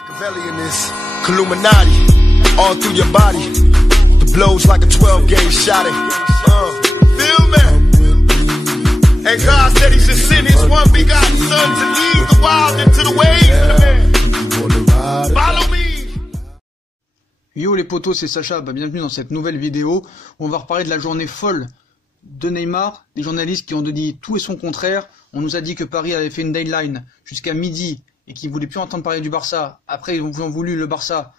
Machiavelli in this Illuminati, all through your body. The blows like a 12-gauge shot. Feel me? And God said He should send His one begotten Son to lead the wild into the ways of the man. Follow me. Yo les potos, c'est Sacha, bienvenue dans cette nouvelle vidéo où on va reparler de la journée folle de Neymar, des journalistes qui ont dit tout et son contraire. On nous a dit que Paris avait fait une deadline jusqu'à midi et qu'ils ne voulaient plus entendre parler du Barça. Après ils ont voulu le Barça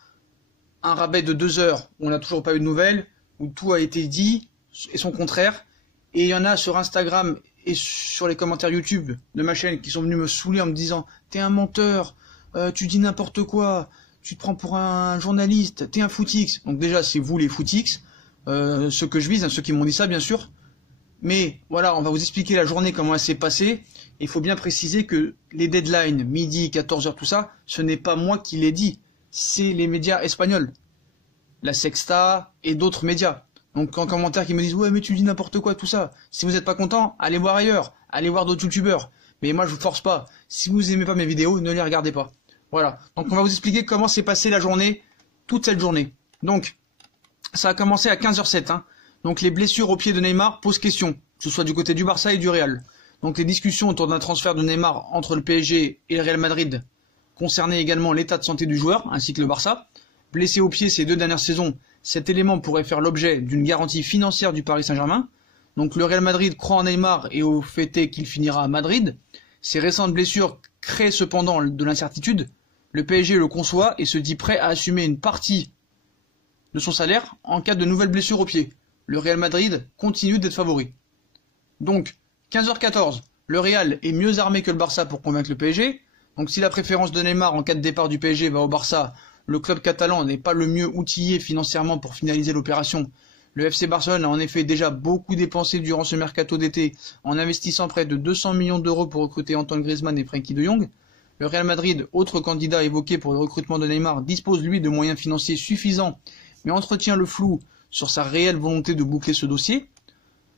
un rabais de 2 heures où on n'a toujours pas eu de nouvelles, où tout a été dit et son contraire. Et il y en a sur Instagram et sur les commentaires YouTube de ma chaîne qui sont venus me saouler en me disant t'es un menteur, tu dis n'importe quoi, tu te prends pour un journaliste, t'es un footix. Donc déjà c'est vous les footix, ceux que je vise, hein, ceux qui m'ont dit ça bien sûr. Mais voilà, on va vous expliquer la journée, comment elle s'est passée. Il faut bien préciser que les deadlines, midi, 14h, tout ça, ce n'est pas moi qui l'ai dit. C'est les médias espagnols. La Sexta et d'autres médias. Donc en commentaire qui me disent « Ouais, mais tu dis n'importe quoi, tout ça. Si vous n'êtes pas content, allez voir ailleurs. Allez voir d'autres youtubeurs. Mais moi, je vous force pas. Si vous aimez pas mes vidéos, ne les regardez pas. » Voilà. Donc on va vous expliquer comment s'est passée la journée, toute cette journée. Donc, ça a commencé à 15h07, hein. Donc les blessures au pied de Neymar posent question, que ce soit du côté du Barça et du Real. Donc les discussions autour d'un transfert de Neymar entre le PSG et le Real Madrid concernaient également l'état de santé du joueur, ainsi que le Barça. Blessé au pied ces 2 dernières saisons, cet élément pourrait faire l'objet d'une garantie financière du Paris Saint-Germain. Donc le Real Madrid croit en Neymar et au fait est qu'il finira à Madrid. Ces récentes blessures créent cependant de l'incertitude. Le PSG le conçoit et se dit prêt à assumer une partie de son salaire en cas de nouvelles blessures au pied. Le Real Madrid continue d'être favori. Donc, 15h14, le Real est mieux armé que le Barça pour convaincre le PSG. Donc si la préférence de Neymar en cas de départ du PSG va au Barça, le club catalan n'est pas le mieux outillé financièrement pour finaliser l'opération. Le FC Barcelone a en effet déjà beaucoup dépensé durant ce mercato d'été en investissant près de 200 millions d'euros pour recruter Antoine Griezmann et Frenkie de Jong. Le Real Madrid, autre candidat évoqué pour le recrutement de Neymar, dispose lui de moyens financiers suffisants, mais entretient le flou sur sa réelle volonté de boucler ce dossier.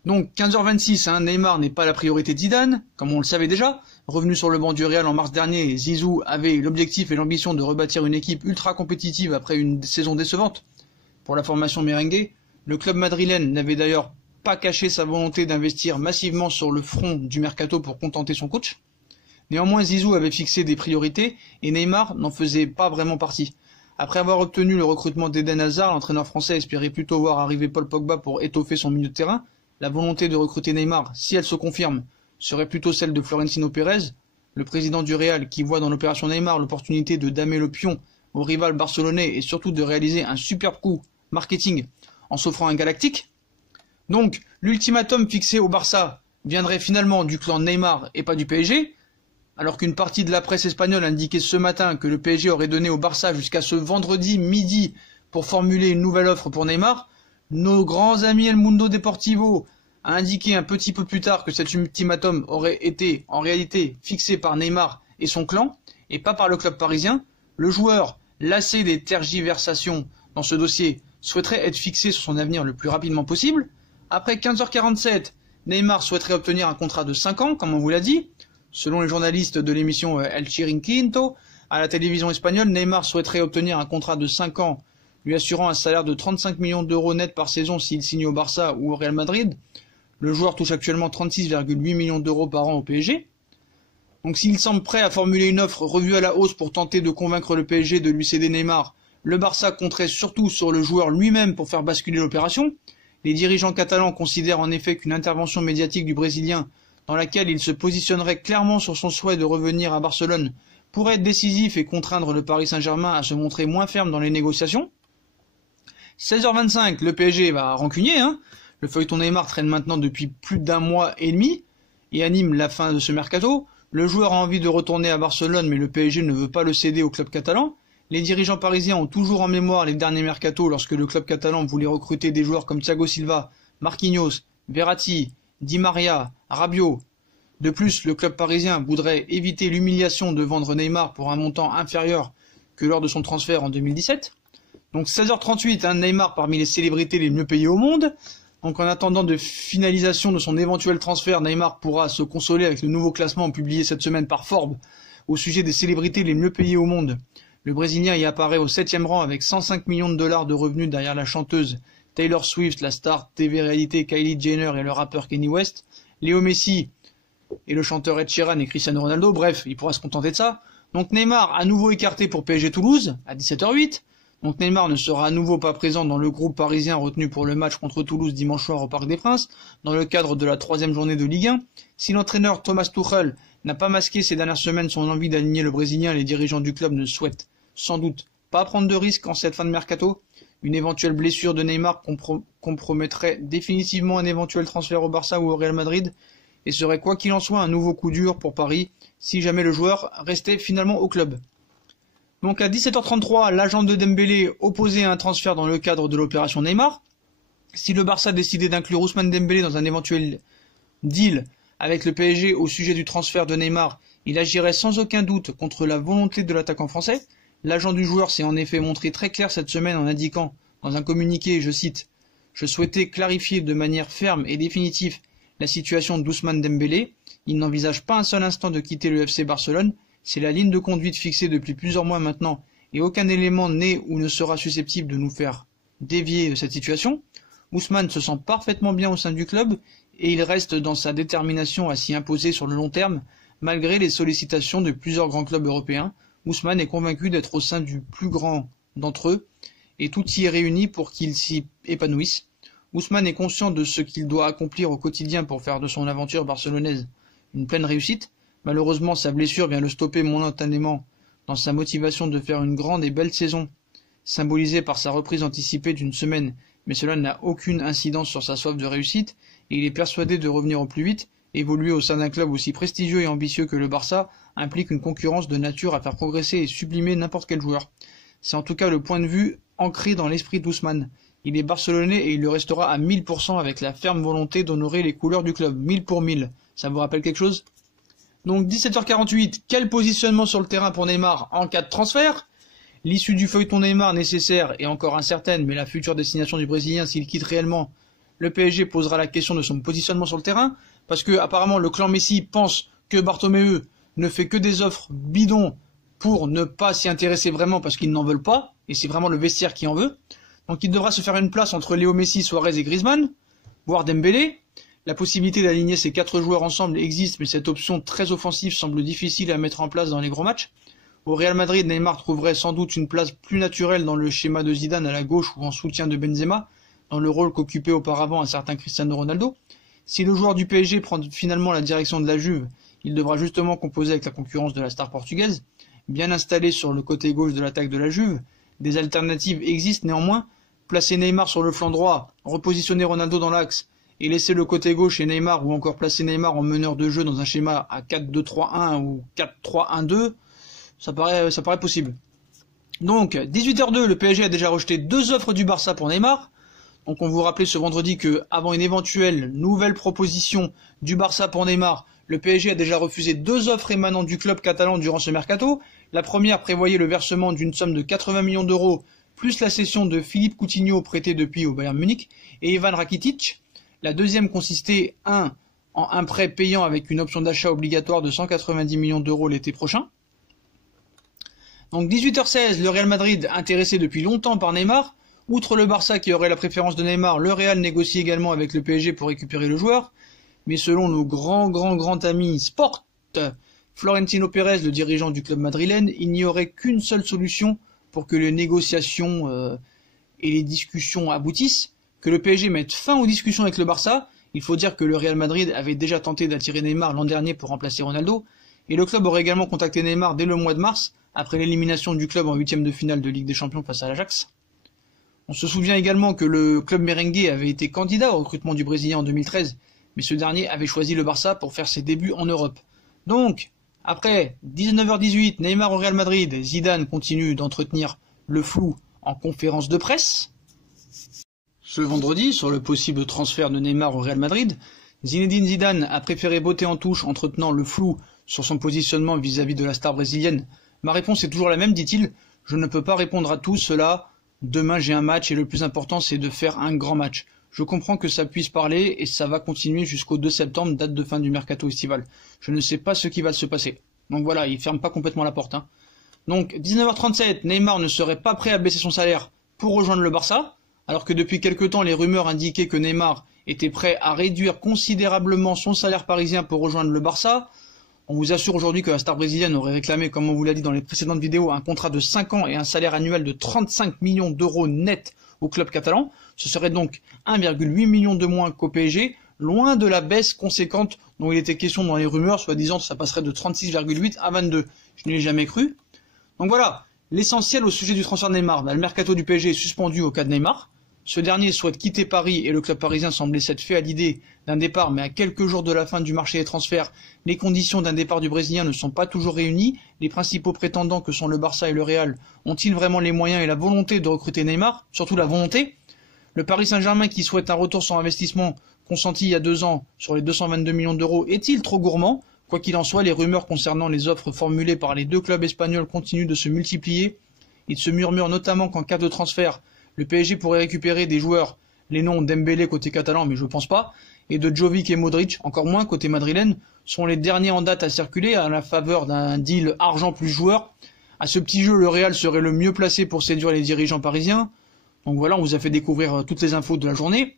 Donc 15h26, hein, Neymar n'est pas la priorité de Zidane, comme on le savait déjà. Revenu sur le banc du Real en mars dernier, Zizou avait l'objectif et l'ambition de rebâtir une équipe ultra compétitive après une saison décevante pour la formation merengue. Le club madrilène n'avait d'ailleurs pas caché sa volonté d'investir massivement sur le front du mercato pour contenter son coach. Néanmoins, Zizou avait fixé des priorités et Neymar n'en faisait pas vraiment partie. Après avoir obtenu le recrutement d'Eden Hazard, l'entraîneur français espérait plutôt voir arriver Paul Pogba pour étoffer son milieu de terrain. La volonté de recruter Neymar, si elle se confirme, serait plutôt celle de Florentino Pérez, le président du Real qui voit dans l'opération Neymar l'opportunité de damer le pion au rival barcelonais et surtout de réaliser un superbe coup marketing en s'offrant un galactique. Donc, l'ultimatum fixé au Barça viendrait finalement du clan Neymar et pas du PSG, alors qu'une partie de la presse espagnole indiquait ce matin que le PSG aurait donné au Barça jusqu'à ce vendredi midi pour formuler une nouvelle offre pour Neymar. Nos grands amis El Mundo Deportivo a indiqué un petit peu plus tard que cet ultimatum aurait été en réalité fixé par Neymar et son clan, et pas par le club parisien. Le joueur, lassé des tergiversations dans ce dossier, souhaiterait être fixé sur son avenir le plus rapidement possible. Après 15h47, Neymar souhaiterait obtenir un contrat de 5 ans, comme on vous l'a dit. Selon les journalistes de l'émission El Chiringuito, à la télévision espagnole, Neymar souhaiterait obtenir un contrat de 5 ans, lui assurant un salaire de 35 millions d'euros net par saison s'il signe au Barça ou au Real Madrid. Le joueur touche actuellement 36,8 millions d'euros par an au PSG. Donc s'il semble prêt à formuler une offre revue à la hausse pour tenter de convaincre le PSG de lui céder Neymar, le Barça compterait surtout sur le joueur lui-même pour faire basculer l'opération. Les dirigeants catalans considèrent en effet qu'une intervention médiatique du Brésilien dans laquelle il se positionnerait clairement sur son souhait de revenir à Barcelone, pourrait être décisif et contraindre le Paris Saint-Germain à se montrer moins ferme dans les négociations. 16h25, le PSG va rancunier, hein. Le feuilleton Neymar traîne maintenant depuis plus d'1 mois et demi et anime la fin de ce mercato. Le joueur a envie de retourner à Barcelone, mais le PSG ne veut pas le céder au club catalan. Les dirigeants parisiens ont toujours en mémoire les derniers mercatos lorsque le club catalan voulait recruter des joueurs comme Thiago Silva, Marquinhos, Verratti, Di Maria, Rabiot. De plus, le club parisien voudrait éviter l'humiliation de vendre Neymar pour un montant inférieur que lors de son transfert en 2017. Donc 16h38, hein, Neymar parmi les célébrités les mieux payées au monde. Donc en attendant de finalisation de son éventuel transfert, Neymar pourra se consoler avec le nouveau classement publié cette semaine par Forbes au sujet des célébrités les mieux payées au monde. Le Brésilien y apparaît au 7e rang avec 105 millions de dollars de revenus derrière la chanteuse Taylor Swift, la star TV réalité Kylie Jenner et le rappeur Kanye West, Léo Messi et le chanteur Ed Sheeran et Cristiano Ronaldo. Bref, il pourra se contenter de ça. Donc Neymar à nouveau écarté pour PSG Toulouse à 17h08. Donc Neymar ne sera à nouveau pas présent dans le groupe parisien retenu pour le match contre Toulouse dimanche soir au Parc des Princes, dans le cadre de la 3e journée de Ligue 1. Si l'entraîneur Thomas Tuchel n'a pas masqué ces dernières semaines son envie d'aligner le Brésilien, les dirigeants du club ne souhaitent sans doute pas prendre de risques en cette fin de mercato. Une éventuelle blessure de Neymar compromettrait définitivement un éventuel transfert au Barça ou au Real Madrid et serait quoi qu'il en soit un nouveau coup dur pour Paris si jamais le joueur restait finalement au club. Donc à 17h33, l'agent de Dembélé opposait un transfert dans le cadre de l'opération Neymar. Si le Barça décidait d'inclure Ousmane Dembélé dans un éventuel deal avec le PSG au sujet du transfert de Neymar, il agirait sans aucun doute contre la volonté de l'attaquant français. L'agent du joueur s'est en effet montré très clair cette semaine en indiquant dans un communiqué, je cite, « Je souhaitais clarifier de manière ferme et définitive la situation d'Ousmane Dembélé. Il n'envisage pas un seul instant de quitter le FC Barcelone. C'est la ligne de conduite fixée depuis plusieurs mois maintenant et aucun élément n'est ou ne sera susceptible de nous faire dévier de cette situation. Ousmane se sent parfaitement bien au sein du club et il reste dans sa détermination à s'y imposer sur le long terme malgré les sollicitations de plusieurs grands clubs européens. Ousmane est convaincu d'être au sein du plus grand d'entre eux et tout y est réuni pour qu'il s'y épanouisse. Ousmane est conscient de ce qu'il doit accomplir au quotidien pour faire de son aventure barcelonaise une pleine réussite. Malheureusement, sa blessure vient le stopper momentanément dans sa motivation de faire une grande et belle saison, symbolisée par sa reprise anticipée d'une semaine, mais cela n'a aucune incidence sur sa soif de réussite, et il est persuadé de revenir au plus vite. Évoluer au sein d'un club aussi prestigieux et ambitieux que le Barça implique une concurrence de nature à faire progresser et sublimer n'importe quel joueur. C'est en tout cas le point de vue ancré dans l'esprit d'Ousmane. Il est barcelonais et il le restera à 1000% avec la ferme volonté d'honorer les couleurs du club, 1000 pour 1000. Ça vous rappelle quelque chose ? Donc 17h48, quel positionnement sur le terrain pour Neymar en cas de transfert? L'issue du feuilleton Neymar nécessaire est encore incertaine, mais la future destination du Brésilien s'il quitte réellement, le PSG posera la question de son positionnement sur le terrain, parce que apparemment le clan Messi pense que Bartomeu ne fait que des offres bidons pour ne pas s'y intéresser vraiment parce qu'ils n'en veulent pas, et c'est vraiment le vestiaire qui en veut. Donc il devra se faire une place entre Léo Messi, Suarez et Griezmann, voire Dembélé. La possibilité d'aligner ces 4 joueurs ensemble existe, mais cette option très offensive semble difficile à mettre en place dans les gros matchs. Au Real Madrid, Neymar trouverait sans doute une place plus naturelle dans le schéma de Zidane à la gauche ou en soutien de Benzema, dans le rôle qu'occupait auparavant un certain Cristiano Ronaldo. Si le joueur du PSG prend finalement la direction de la Juve, il devra justement composer avec la concurrence de la star portugaise. Bien installé sur le côté gauche de l'attaque de la Juve, des alternatives existent néanmoins. Placer Neymar sur le flanc droit, repositionner Ronaldo dans l'axe, et laisser le côté gauche et Neymar, ou encore placer Neymar en meneur de jeu dans un schéma à 4-2-3-1 ou 4-3-1-2, ça paraît possible. Donc, 18h02, le PSG a déjà rejeté 2 offres du Barça pour Neymar. Donc on vous rappelait ce vendredi que, avant une éventuelle nouvelle proposition du Barça pour Neymar, le PSG a déjà refusé 2 offres émanant du club catalan durant ce mercato. La première prévoyait le versement d'une somme de 80 millions d'euros, plus la cession de Philippe Coutinho prêté depuis au Bayern Munich, et Ivan Rakitic. La deuxième consistait en un prêt payant avec une option d'achat obligatoire de 190 millions d'euros l'été prochain. Donc 18h16, le Real Madrid, intéressé depuis longtemps par Neymar. Outre le Barça qui aurait la préférence de Neymar, le Real négocie également avec le PSG pour récupérer le joueur. Mais selon nos grands amis Sport, Florentino Pérez, le dirigeant du club madrilène, il n'y aurait qu'une seule solution pour que les négociations et les discussions aboutissent, que le PSG mette fin aux discussions avec le Barça. Il faut dire que le Real Madrid avait déjà tenté d'attirer Neymar l'an dernier pour remplacer Ronaldo, et le club aurait également contacté Neymar dès le mois de mars, après l'élimination du club en 8e de finale de Ligue des Champions face à l'Ajax. On se souvient également que le club merengue avait été candidat au recrutement du Brésilien en 2013, mais ce dernier avait choisi le Barça pour faire ses débuts en Europe. Donc, après 19h18, Neymar au Real Madrid, Zidane continue d'entretenir le flou en conférence de presse. Ce vendredi, sur le possible transfert de Neymar au Real Madrid, Zinedine Zidane a préféré botter en touche entretenant le flou sur son positionnement vis-à-vis de la star brésilienne. Ma réponse est toujours la même, dit-il. Je ne peux pas répondre à tout cela. Demain j'ai un match et le plus important c'est de faire un grand match. Je comprends que ça puisse parler et ça va continuer jusqu'au 2 septembre, date de fin du mercato estival. Je ne sais pas ce qui va se passer. Donc voilà, il ferme pas complètement la porte. Donc 19h37, Neymar ne serait pas prêt à baisser son salaire pour rejoindre le Barça, alors que depuis quelque temps les rumeurs indiquaient que Neymar était prêt à réduire considérablement son salaire parisien pour rejoindre le Barça. On vous assure aujourd'hui que la star brésilienne aurait réclamé, comme on vous l'a dit dans les précédentes vidéos, un contrat de 5 ans et un salaire annuel de 35 millions d'euros net au club catalan. Ce serait donc 1,8 million de moins qu'au PSG, loin de la baisse conséquente dont il était question dans les rumeurs, soi-disant ça passerait de 36,8 à 22. Je ne l'ai jamais cru. Donc voilà, l'essentiel au sujet du transfert de Neymar. Le mercato du PSG est suspendu au cas de Neymar. Ce dernier souhaite quitter Paris et le club parisien semblait s'être fait à l'idée d'un départ, mais à quelques jours de la fin du marché des transferts, les conditions d'un départ du Brésilien ne sont pas toujours réunies. Les principaux prétendants que sont le Barça et le Real ont-ils vraiment les moyens et la volonté de recruter Neymar? Surtout la volonté. Le Paris Saint-Germain qui souhaite un retour sur investissement consenti il y a 2 ans sur les 222 millions d'euros est-il trop gourmand? Quoi qu'il en soit, les rumeurs concernant les offres formulées par les 2 clubs espagnols continuent de se multiplier. Il se murmure notamment qu'en cas de transfert, le PSG pourrait récupérer des joueurs, les noms d'Embélé côté catalan, mais je pense pas, et de Jovic et Modric, encore moins côté madrilène, sont les derniers en date à circuler à la faveur d'un deal argent plus joueur. À ce petit jeu, le Real serait le mieux placé pour séduire les dirigeants parisiens. Donc voilà, on vous a fait découvrir toutes les infos de la journée.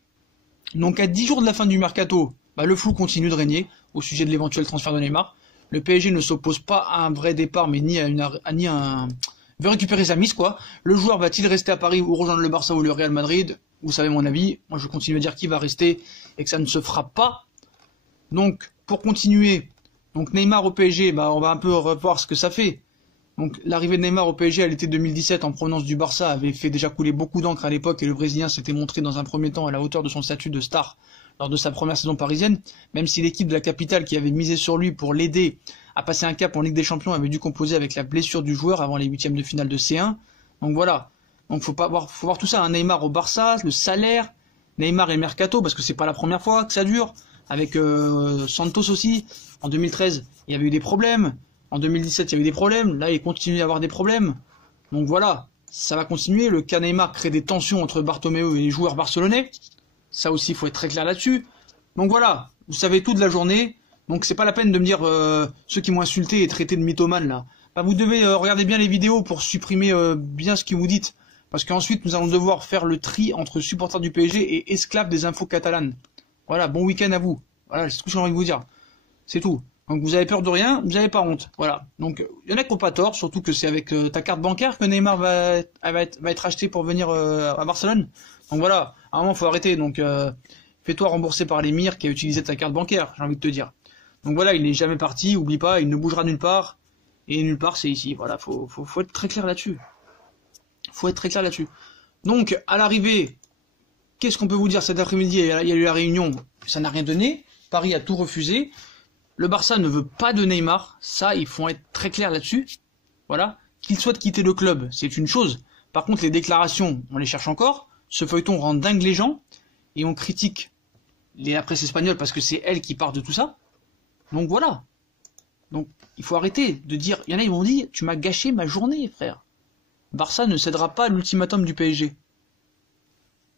Donc à 10 jours de la fin du mercato, le flou continue de régner au sujet de l'éventuel transfert de Neymar. Le PSG ne s'oppose pas à un vrai départ, mais ni à un... veut récupérer sa mise, quoi. Le joueur va-t-il rester à Paris ou rejoindre le Barça ou le Real Madrid? Vous savez mon avis. Moi, je continue à dire qu'il va rester et que ça ne se fera pas. Donc, pour continuer, donc Neymar au PSG, on va un peu revoir ce que ça fait. Donc, l'arrivée de Neymar au PSG à l'été 2017 en provenance du Barça avait fait déjà couler beaucoup d'encre à l'époque et le Brésilien s'était montré dans un premier temps à la hauteur de son statut de star lors de sa première saison parisienne, même si l'équipe de la capitale qui avait misé sur lui pour l'aider à passer un cap en Ligue des Champions avait dû composer avec la blessure du joueur avant les 8e de finale de C1. Donc voilà. Donc faut voir tout ça. Un Neymar au Barça, le salaire, Neymar et Mercato, parce que c'est pas la première fois que ça dure. Avec Santos aussi. En 2013, il y avait eu des problèmes. En 2017, il y a eu des problèmes. Là, il continue à y avoir des problèmes. Donc voilà. Ça va continuer. Le cas Neymar crée des tensions entre Bartomeu et les joueurs barcelonais. Ça aussi, il faut être très clair là-dessus. Donc voilà. Vous savez tout de la journée. Donc c'est pas la peine de me dire ceux qui m'ont insulté et traité de mythomane là. Vous devez regarder bien les vidéos pour supprimer bien ce que vous dites. Parce qu'ensuite nous allons devoir faire le tri entre supporters du PSG et esclaves des infos catalanes. Voilà, bon week-end à vous. Voilà, c'est tout ce que j'ai envie de vous dire. C'est tout. Donc vous avez peur de rien, vous n'avez pas honte. Voilà. Donc il y en a qui n'ont pas tort, surtout que c'est avec ta carte bancaire que Neymar va être acheté pour venir à Barcelone. Donc voilà, à un moment il faut arrêter. Donc fais-toi rembourser par l'émir qui a utilisé ta carte bancaire, j'ai envie de te dire. Donc voilà, il n'est jamais parti, oublie pas, il ne bougera nulle part. Et nulle part, c'est ici. Voilà, faut être très clair là-dessus. Faut être très clair là-dessus. Donc, à l'arrivée, qu'est-ce qu'on peut vous dire cet après-midi? Il y a eu la réunion, ça n'a rien donné. Paris a tout refusé. Le Barça ne veut pas de Neymar. Ça, il faut être très clair là-dessus. Voilà. Qu'il souhaite quitter le club, c'est une chose. Par contre, les déclarations, on les cherche encore. Ce feuilleton rend dingue les gens. Et on critique la presse espagnole parce que c'est elle qui part de tout ça. Donc voilà. Donc il faut arrêter de dire, il y en a ils vont dire, tu m'as gâché ma journée frère. Barça ne cédera pas à l'ultimatum du PSG.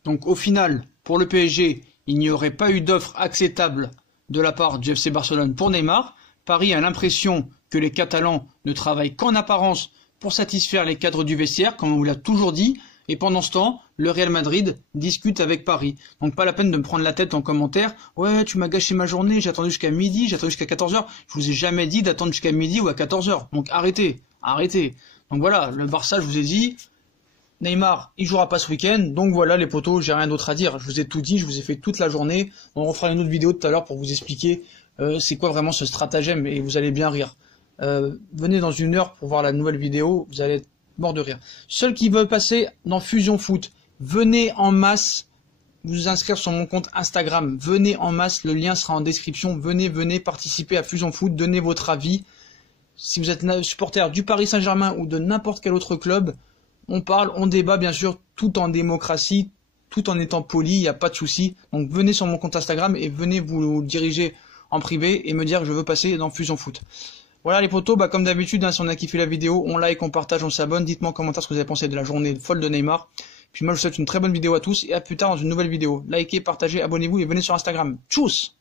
Donc au final, pour le PSG, il n'y aurait pas eu d'offre acceptable de la part du FC Barcelone pour Neymar. Paris a l'impression que les Catalans ne travaillent qu'en apparence pour satisfaire les cadres du vestiaire, comme on vous l'a toujours dit. Et pendant ce temps, le Real Madrid discute avec Paris. Donc pas la peine de me prendre la tête en commentaire. Ouais, tu m'as gâché ma journée, j'ai attendu jusqu'à midi, j'ai attendu jusqu'à 14h. Je vous ai jamais dit d'attendre jusqu'à midi ou à 14h. Donc arrêtez, arrêtez. Donc voilà, le Barça, je vous ai dit, Neymar, il jouera pas ce week-end. Donc voilà les potos, j'ai rien d'autre à dire. Je vous ai tout dit, je vous ai fait toute la journée. On refera une autre vidéo tout à l'heure pour vous expliquer c'est quoi vraiment ce stratagème et vous allez bien rire. Venez dans 1 heure pour voir la nouvelle vidéo, vous allez être mort de rire. Ceux qui veulent passer dans Fusion Foot, venez en masse vous inscrire sur mon compte Instagram. Venez en masse, le lien sera en description. Venez participer à Fusion Foot, donnez votre avis. Si vous êtes supporter du Paris Saint-Germain ou de n'importe quel autre club, on parle, on débat bien sûr, tout en démocratie, tout en étant poli, il n'y a pas de souci. Donc venez sur mon compte Instagram et venez vous diriger en privé et me dire que je veux passer dans Fusion Foot. Voilà les potos, comme d'habitude, si on a kiffé la vidéo, on like, on partage, on s'abonne. Dites-moi en commentaire ce que vous avez pensé de la journée folle de Neymar. Puis moi je vous souhaite une très bonne vidéo à tous et à plus tard dans une nouvelle vidéo. Likez, partagez, abonnez-vous et venez sur Instagram. Tchuss!